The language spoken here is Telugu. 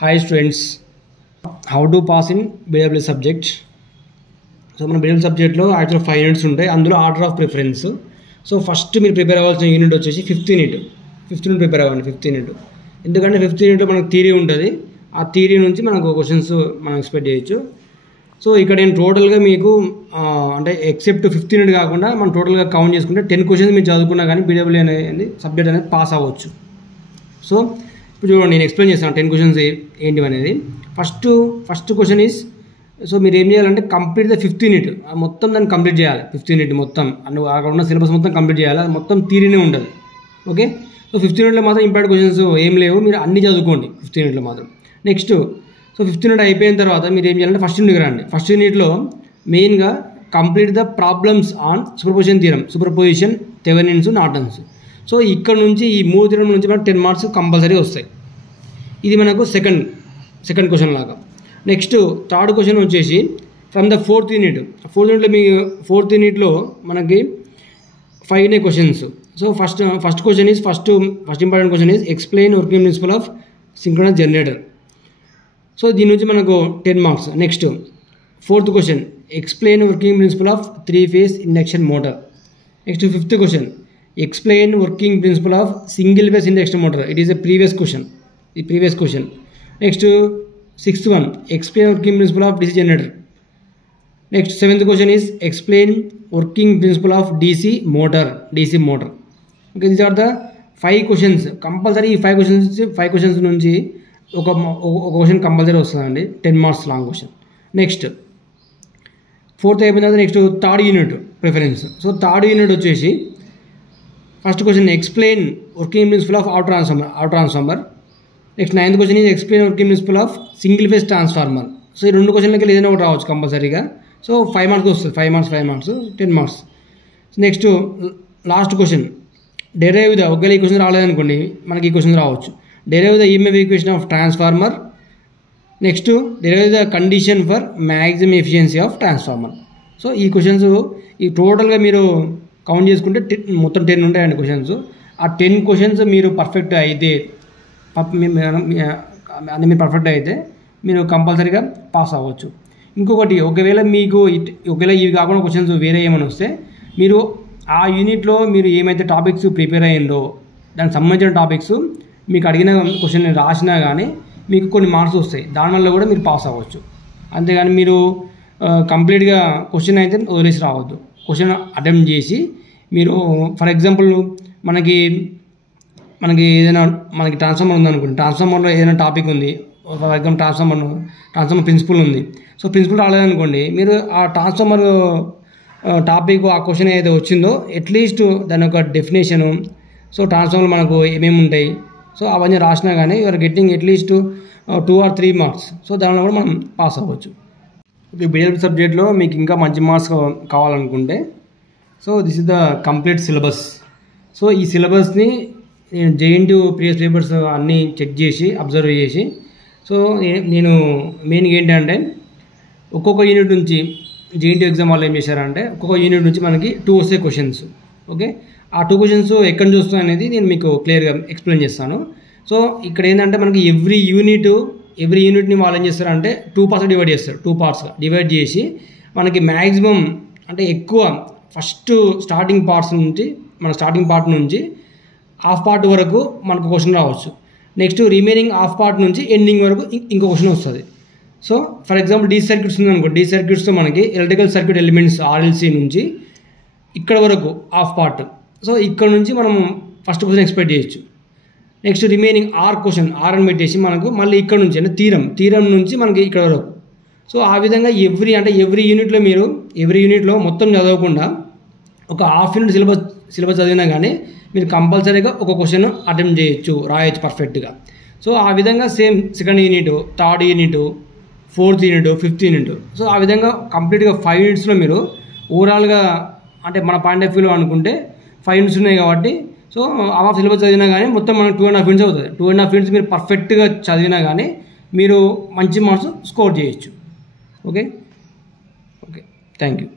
Hi students, how to pass in BW subject. So మన BW subject లో యాక్చువల్ 5 యూనిట్స్ ఉంటాయి. అందులో order of preference. So first మీరు ప్రిపేర్ అవ్వాల్సిన యూనిట్ వచ్చేసి 5th unit. 5th unit prepare అవ్వండి. 5th యూనిట్ ఎందుకంటే 5th యూనిట్లో మనకు థియరీ ఉంటుంది. ఆ థియరీ నుంచి మనకు క్వశ్చన్స్ మనం ఎక్స్పెక్ట్ చేయొచ్చు. సో ఇక్కడ నేను టోటల్గా మీకు అంటే ఎక్సెప్ట్ 5th యూనిట్ కాకుండా మనం టోటల్గా కౌంట్ చేసుకుంటే 10 క్వశ్చన్స్ మీరు చదువుకున్నా కానీ BW అనేది సబ్జెక్ట్ అనేది పాస్ అవ్వచ్చు. సో ఇప్పుడు చూడండి, నేను ఎక్స్ప్లెయిన్ చేస్తాను 10 క్వశ్చన్స్ ఏంటి అనేది. ఫస్ట్ క్వశ్చన్ ఈజ్, సో మీరు ఏం చేయాలంటే కంప్లీట్ ద 5th యూనిట్ మొత్తం దాన్ని కంప్లీట్ చేయాలి. 5th యూనిట్ మొత్తం అక్కడ ఉన్న సిలబస్ మొత్తం కంప్లీట్ చేయాలి. అది మొత్తం థియరీనే ఉంటుంది. ఓకే, సో 5th యూనిట్లో మాత్రం ఇంపార్టెంట్ క్వశ్చన్స్ ఏం లేవు, మీరు అన్నీ చదువుకోండి 5th యూనిట్లో మాత్రం. నెక్స్ట్, సో 5th యూనిట్ అయిపోయిన తర్వాత మీరు ఏం చేయాలంటే ఫస్ట్ యూనిట్కి రండి. ఫస్ట్ యూనిట్లో మెయిన్గా complete the problems on superposition theorem, superposition, Thevenin's, Norton's. So ఇక్కడ నుంచి ఈ 3 థియరం నుంచి మనకు 10 మార్క్స్ కంపల్సరీ వస్తాయి. ఇది మనకు సెకండ్ క్వశ్చన్ లాగా. నెక్స్ట్ థర్డ్ క్వశ్చన్ వచ్చేసి from the 4th unit. 4th యూనిట్లో మీ 4th యూనిట్లో మనకి 5 questions. So first question is first important question is explain working principle of synchronous generator. So దీని నుంచి మనకు 10 marks. Next 4th question explain working principle of 3-phase induction motor. Next 5th question explain working principle of single phase induction motor. It is a previous question. Next 6th one explain working principle of DC generator. Next 7th question is explain working principle of DC motor. Okay, these are the 5 questions. Compulsory ఈ 5 క్వశ్చన్స్ నుంచి ఒక క్వశ్చన్ కంపల్సరీ వస్తుందండి, 10 marks long question. Next 4th అయిపోయిన తర్వాత next third unit preference. So third unit వచ్చేసి first question explain working principle of auto transformer. Next 9th question is explain working principle of single phase transformer. So ఈ 2 క్వశ్చన్లకి ఏదైనా ఒకటి రావచ్చు కంపల్సరీగా. సో 5 మార్క్స్ వస్తుంది. 5 marks 10 marks. Next last question derive the, ఒకవేళ ఈ క్వశ్చన్ రాలేదనుకోండి మనకి ఈ క్వశ్చన్ రావచ్చు. Derive the EMF equation of transformer. Next derive the condition for maximum efficiency of transformer. So ఈ క్వశ్చన్స్ ఈ టోటల్గా మీరు కౌంట్ చేసుకుంటే మొత్తం 10 ఉంటాయండి క్వశ్చన్స్. ఆ 10 క్వశ్చన్స్ మీరు పర్ఫెక్ట్ అయితే మీరు కంపల్సరీగా పాస్ అవ్వచ్చు. ఇంకొకటి, ఒకవేళ ఇవి కాకుండా క్వశ్చన్స్ వేరే ఏమైనా వస్తే మీరు ఆ యూనిట్లో మీరు ఏమైతే టాపిక్స్ ప్రిపేర్ అయ్యిందో దానికి సంబంధించిన టాపిక్స్ మీకు అడిగిన క్వశ్చన్ రాసినా కానీ మీకు కొన్ని మార్క్స్ వస్తాయి. దానివల్ల కూడా మీరు పాస్ అవ్వచ్చు. అంతేగాని మీరు కంప్లీట్గా క్వశ్చన్ అయితే వదిలేసి రావద్దు. క్వశ్చన్ అటెంప్ట్ చేసి మీరు, ఫర్ ఎగ్జాంపుల్ మనకి ఏదైనా ట్రాన్స్ఫార్మర్ ఉందనుకోండి, ట్రాన్స్ఫార్మర్లో ఏదైనా టాపిక్ ఉంది, ఫర్ ఎగ్జాంపుల్ ట్రాన్స్ఫార్మర్ ప్రిన్సిపల్ ఉంది. సో ప్రిన్సిపల్ రాలేదనుకోండి, మీరు ఆ ట్రాన్స్ఫార్మర్ టాపిక్ ఆ క్వశ్చన్ ఏదైతే వచ్చిందో అట్లీస్ట్ దాని యొక్క డెఫినేషను, సో ట్రాన్స్ఫార్మర్ మనకు ఏమేమి ఉంటాయి, సో అవన్నీ రాసినా కానీ you are getting at least 2 or 3 marks. So దానిలో కూడా మనం పాస్ అవ్వచ్చు. BW సబ్జెక్ట్లో మీకు ఇంకా మంచి మార్క్స్ కావాలనుకుంటే, so this is the complete syllabus. So ఈ సిలబస్ని నేను JNTU ప్రీవియస్ పేపర్స్ అన్నీ చెక్ చేసి అబ్జర్వ్ చేసి, సో నేను మెయిన్గా ఏంటంటే ఒక్కొక్క యూనిట్ నుంచి JNTU ఎగ్జామ్ వాళ్ళు ఏం చేశారంటే ఒక్కొక్క యూనిట్ నుంచి మనకి 2 వస్తాయి క్వశ్చన్స్. ఓకే, ఆ 2 క్వశ్చన్స్ ఎక్కడి నుంచి వస్తాయి అనేది నేను మీకు క్లియర్గా ఎక్స్ప్లెయిన్ చేస్తాను. సో ఇక్కడ ఏంటంటే మనకి ఎవ్రీ యూనిట్ని వాళ్ళు ఏం చేస్తారంటే 2 పార్ట్స్గా డివైడ్ చేస్తారు. 2 పార్ట్స్గా డివైడ్ చేసి మనకి మ్యాక్సిమం అంటే ఎక్కువ ఫస్ట్ స్టార్టింగ్ పార్ట్ నుంచి హాఫ్ పార్ట్ వరకు మనకు క్వశ్చన్ రావచ్చు. నెక్స్ట్ రిమైనింగ్ హాఫ్ పార్ట్ నుంచి ఎండింగ్ వరకు ఇంకో క్వశ్చన్ వస్తుంది. So for example DC circuits ఉందనుకో, DC సర్క్యూట్స్తో మనకి ఎలక్ట్రికల్ సర్క్యూట్ ఎలిమెంట్స్ RLC నుంచి ఇక్కడ వరకు హాఫ్ పార్ట్. సో ఇక్కడ నుంచి మనం ఫస్ట్ క్వశ్చన్ ఎక్స్పెక్ట్ చేయొచ్చు. నెక్స్ట్ రిమైనింగ్ R అని పెట్టేసి మనకు మళ్ళీ ఇక్కడ నుంచి అంటే థీరం నుంచి మనకి ఇక్కడ వరకు. సో ఆ విధంగా ఎవ్రీ యూనిట్లో మొత్తం చదవకుండా ఒక హాఫ్ యూనిట్ సిలబస్ చదివినా కానీ మీరు కంపల్సరీగా ఒక క్వశ్చన్ అటెంప్ట్ రాయొచ్చు పర్ఫెక్ట్గా. సో ఆ విధంగా same second unit, third unit, 4th unit, 5th unit, so ఆ విధంగా కంప్లీట్గా 5 యూనిట్స్లో మీరు ఓవరాల్గా అంటే మన పాయింట్ ఆఫ్ వ్యూలో అనుకుంటే 5 యూనిట్స్ ఉన్నాయి కాబట్టి, సో హాఫ్ సిలబస్ చదివినా కానీ మొత్తం మనకు 2.5 యూనిట్స్ అవుతుంది. 2.5 యూనిట్స్ మీరు పర్ఫెక్ట్గా చదివినా కానీ మీరు మంచి మార్క్స్ స్కోర్ చేయొచ్చు. Okay, thank you.